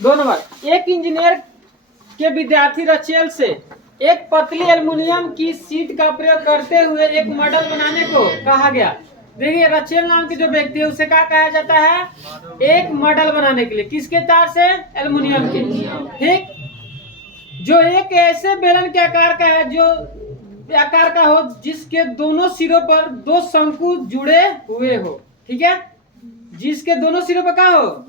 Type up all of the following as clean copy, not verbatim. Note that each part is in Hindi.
2 नंबर, एक इंजीनियर के विद्यार्थी रचेल से एक पतली एल्युमिनियम की शीट का प्रयोग करते हुए एक मॉडल बनाने को कहा गया। देखिए रचेल नाम के जो व्यक्ति है उसे क्या कहा जाता है, एक मॉडल बनाने के लिए किसके तार से, एल्युमिनियम के। ठीक, जो एक ऐसे बेलन के आकार का है जो आकार का हो जिसके दोनों सिरों पर 2 शंकु जुड़े हुए हो। ठीक है, जिसके दोनों सिरों पर क्या हो,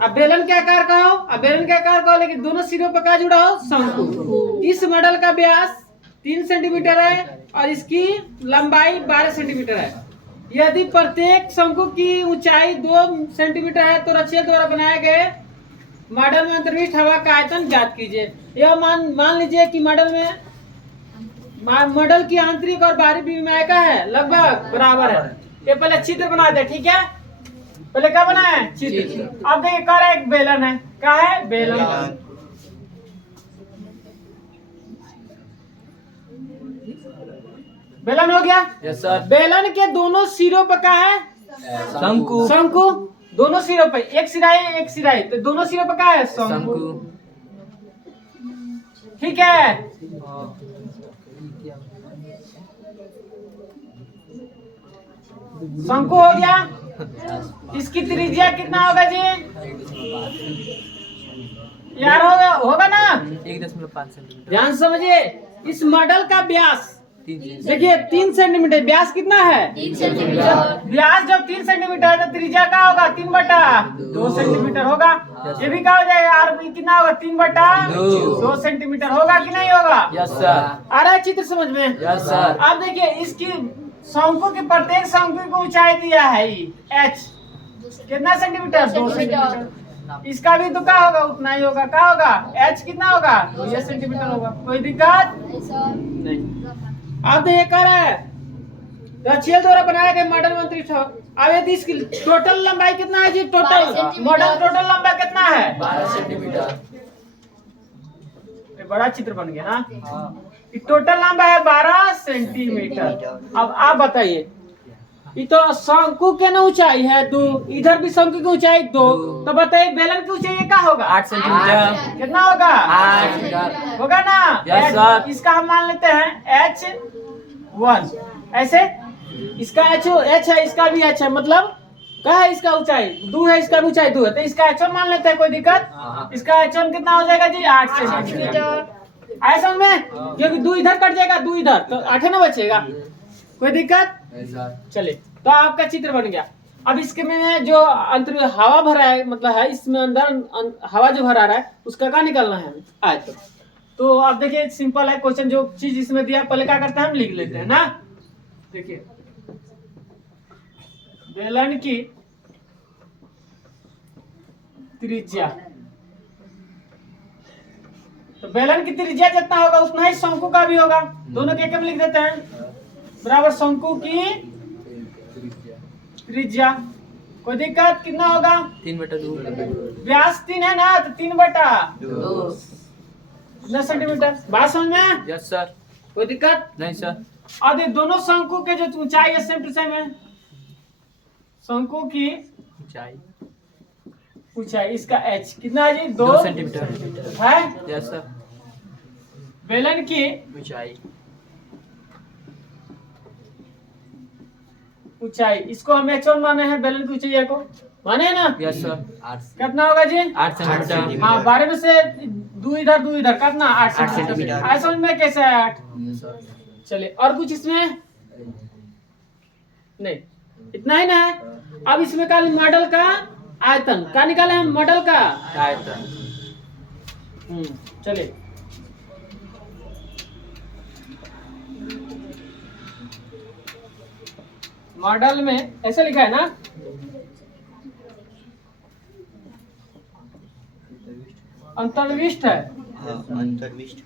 अब बेलन के आकार का हो, अब बेलन के आकार का हो लेकिन दोनों सिरों पर क्या जुड़ा हो, शंकु। इस मॉडल का व्यास 3 सेंटीमीटर है और इसकी लंबाई 12 सेंटीमीटर है। यदि प्रत्येक शंकु की ऊंचाई 2 सेंटीमीटर है तो रचेल द्वारा बनाए गए मॉडल में अंतर्निहित हवा का आयतन ज्ञात कीजिए। यह मान लीजिए कि मॉडल की आंतरिक और बाहरी विनिमायका है लगभग बराबर है। ये पहले चित्र बना दे, ठीक है, पहले क्या बना है, चित्र। अब देखिए कर एक बेलन है, क्या है, बेलन। बेलन हो गया, यस सर। बेलन के दोनों सिरों पर क्या है, शंकु। शंकु। दोनों सिरों पर एक सिराई, तो दोनों सिरों पर क्या है, शंकु। ठीक है, शंकु हो गया। इसकी त्रिज्या कितना होगा जी, यार होगा ना, 1.5 सेंटीमीटर। ध्यान समझिए। इस मॉडल का व्यास देखिए 3 सेंटीमीटर, व्यास कितना है, 3 सेंटीमीटर। व्यास जब 3 सेंटीमीटर है तो त्रिज्या क्या होगा, 3/2 सेंटीमीटर होगा। ये भी क्या हो जाएगा, आर कितना होगा, 3/2 सेंटीमीटर होगा कि नहीं होगा। Yes sir. आ रहा है चित्र समझ में। Yes sir. अब देखिए इसकी शंकु की प्रत्येक शंकु की ऊंचाई दिया है h कितना सेंटीमीटर, 2 सेंटीमीटर। इसका भी तो क्या होगा, उतना ही होगा, क्या होगा, h कितना होगा, 2 सेंटीमीटर होगा। कोई दिक्कत नहीं। अब तो ये कह रहा है रचेल द्वारा बनाए गए मॉडल में अंतरिक्ष। अब यदि इसकी टोटल लंबाई कितना है जी, टोटल मॉडल टोटल लंबाई कितना है, 12 सेंटीमीटर। बड़ा चित्र बन गया ना। टोटल लंबाई है 12 सेंटीमीटर। अब आप बताइए, ये तो शंकु के ना ऊंचाई है 2, इधर भी शंकु की ऊंचाई 2, तो बताइए बेलन की ऊंचाई क्या होगा, 8 सेंटीमीटर। कितना होगा, 8 होगा ना। Yes sir. इसका हम मान लेते हैं h1, ऐसे इसका h है, इसका भी h है, मतलब क्या है, इसका ऊंचाई 2 है, इसका भी ऊंचाई 2 है, तो इसका h1 मान लेते हैं, कोई दिक्कत। इसका h1 कितना हो जाएगा जी, 8 सेंटीमीटर। ऐसा में क्योंकि 2 इधर कट जाएगा, 2 इधर, तो 8 ना बचेगा, कोई दिक्कत। चलिए, तो आपका चित्र बन गया। अब इसके में जो अंतर हवा भरा है, मतलब है इसमें अंदर हवा जो भरा रहा है उसका क्या निकालना है हमें, आयतन। तो अब देखिए सिंपल है क्वेश्चन, जो चीज इसमें दिया पहले क्या करते हैं, हम लिख लेते हैं ना। देखिए बेलन की त्रिज्या, तो बेलन की त्रिज्या जितना होगा उतना ही शंकु का भी होगा, दोनों के एक में लिख देते हैं, बराबर शंकु की त्रिज्या। कोई दिक्कत, कितना होगा, 3/2। व्यास 3 है ना, तो 3/2 सेंटीमीटर। बात समझ में, यस सर। कोई दिक्कत नहीं सर। अब ये दोनों शंकु के जो ऊंचाई है सेम टू सेम है, शंकु की ऊंचाई इसका h कितना है जी, 2 सेंटीमीटर है। Yes sir. बेलन की ऊंचाई, इसको हम h1 माने हैं, बेलन की ऊंचाई को माने है ना। Yes sir. कितना होगा जी, 8 सेंटीमीटर। हाँ 12 में से 2 इधर 2 इधर, कितना 8 सेंटीमीटर। ऐसा में कैसे है 8। चलिए और कुछ इसमें नहीं, इतना ही ना है। अब इसमें का मॉडल का आयतन क्या निकाले हम, मॉडल का आयतन। चलिए मॉडल में ऐसे लिखा है ना, अंतर्विष्ट है, अंतर्विष्ट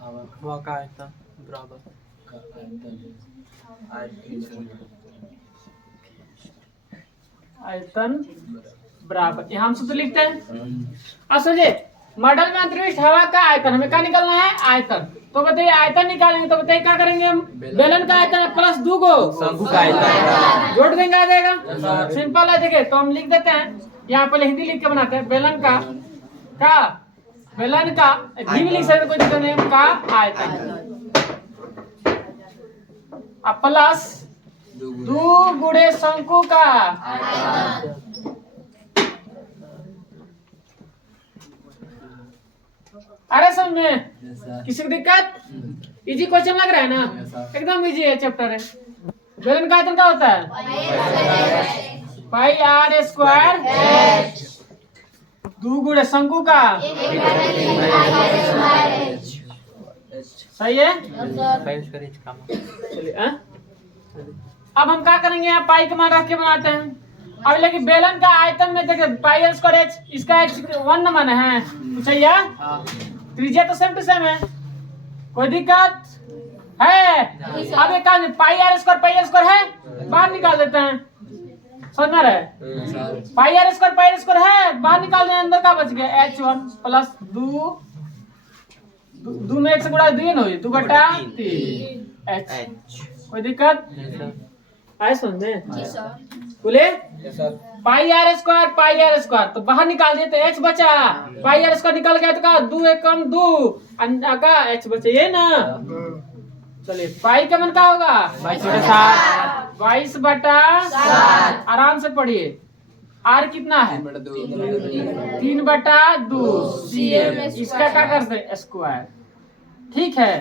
हवा का आयतन बराबर आयतन बराबर, यहाँ हम सूत्र लिखते हैं। अब समझे, मॉडल में अंतरिक्ष हवा का आयतन हमें क्या निकालना है, आयतन। तो बताइए आयतन निकालेंगे तो बताइए क्या करेंगे हम? बेलन का आयतन है प्लस 2 को शंकु का आयतन जोड़ देंगे, आ जाएगा। सिंपल है। देखिए तो हम लिख देते हैं यहाँ पर, हिंदी लिख के बनाते हैं। बेलन का भी लिख सकते, कोई दिक्कत नहीं, का आयतन अब प्लस 2 गुणे शंकु का अरे समझ में किसी को दिक्कत? इजी क्वेश्चन लग रहा है ना? एकदम इजी है, चैप्टर है। बेलन का आयतन क्या होता है? पाई आर स्क्वायर 2 गुणे शंकु का, सही है। चलिए अब हम क्या करेंगे? यहाँ पाई का मान रख के बनाते हैं। अब लेकिन बेलन का आयतन में देखिए पाई आर स्क्वायर एच, इसका एच 1 न माने है, पूछिए त्रिज्या तो सेम टू सेम है, कोई दिक्कत है? अब एक काम, पाई आर स्क्वायर है, बाहर निकाल देते हैं, समझ रहे? पाई आर स्क्वायर है, बाहर निकाल दें, अंदर का बच गया H1 प्लस 2 में 1 से गुणा 2 हो, 2/3 H। कोई दिक्कत आए समझ में? बोले पाई आर स्क्वायर तो बाहर निकाल दिए तो H बचा, पाई आर स्क्वायर निकल गया तो का 2 1 कम 2 का H बचे, ये ना। चलिए पाई का मन क्या होगा? 22/7। आराम से पढ़िए। आर कितना है? 3/2 CM। इसका क्या करते? स्क्वायर, ठीक है।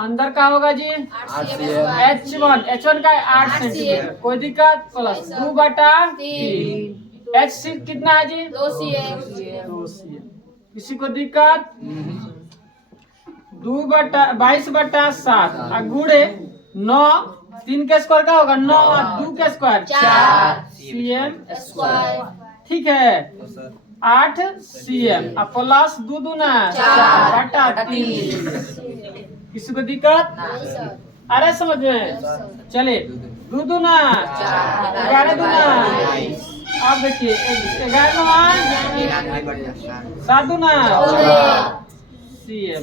अंदर का होगा जी H1 का 8 सेंटीमीटर, कोई दिक्कत? प्लस 2/3 H कितना है जी? 2 cm। किसी को दिक्कत? 22/7 गुणे 9, 3 के स्क्वायर का होगा 9, 2 के स्क्वायर 4 CM स्क्वायर, ठीक है। 8 CM प्लस 2 दूना 4/3। किसी को दिक्कत? अरे समझ में? चले 2 दूना 11 दूना, अब देखिए 11 7 दूना CM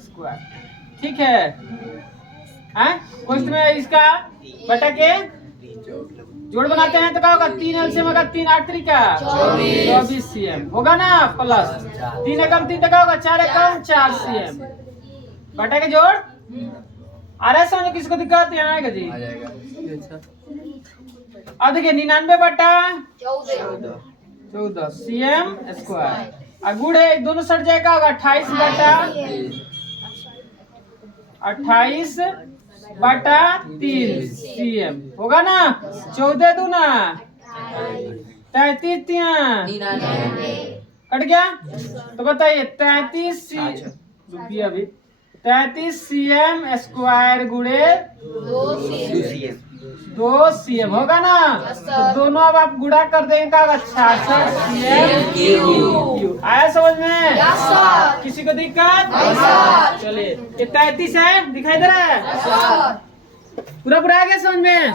स्क्वायर, ठीक है। क्वेश्चन में इसका बटा के जोड़ बनाते हैं तो क्या होगा? 3 LCM होगा, 3 8 त्रिका 24 CM होगा ना, प्लस 3 एकम 3 तो क्या होगा? 4 एकम 4 CM बटा के जोड़। अरे समझो किसको दिक्कत? यहाँ आएगा जी। अब देखिए 99/14 CM स्क्वायर गुड़े दोनों सट जाएगा, होगा 28/3 CM होगा ना। 14 दूना 33 कट गया, तो बताइए 33 CM स्क्वायर गुड़े 2 CM होगा ना। तो दोनों अब आप गुणा कर देंगे, क्या होगा? 66 CM। आया समझ में? किसी को दिक्कत? चलिए ये 33 है, दिखाई दे रहा है? पूरा आ गया समझ में?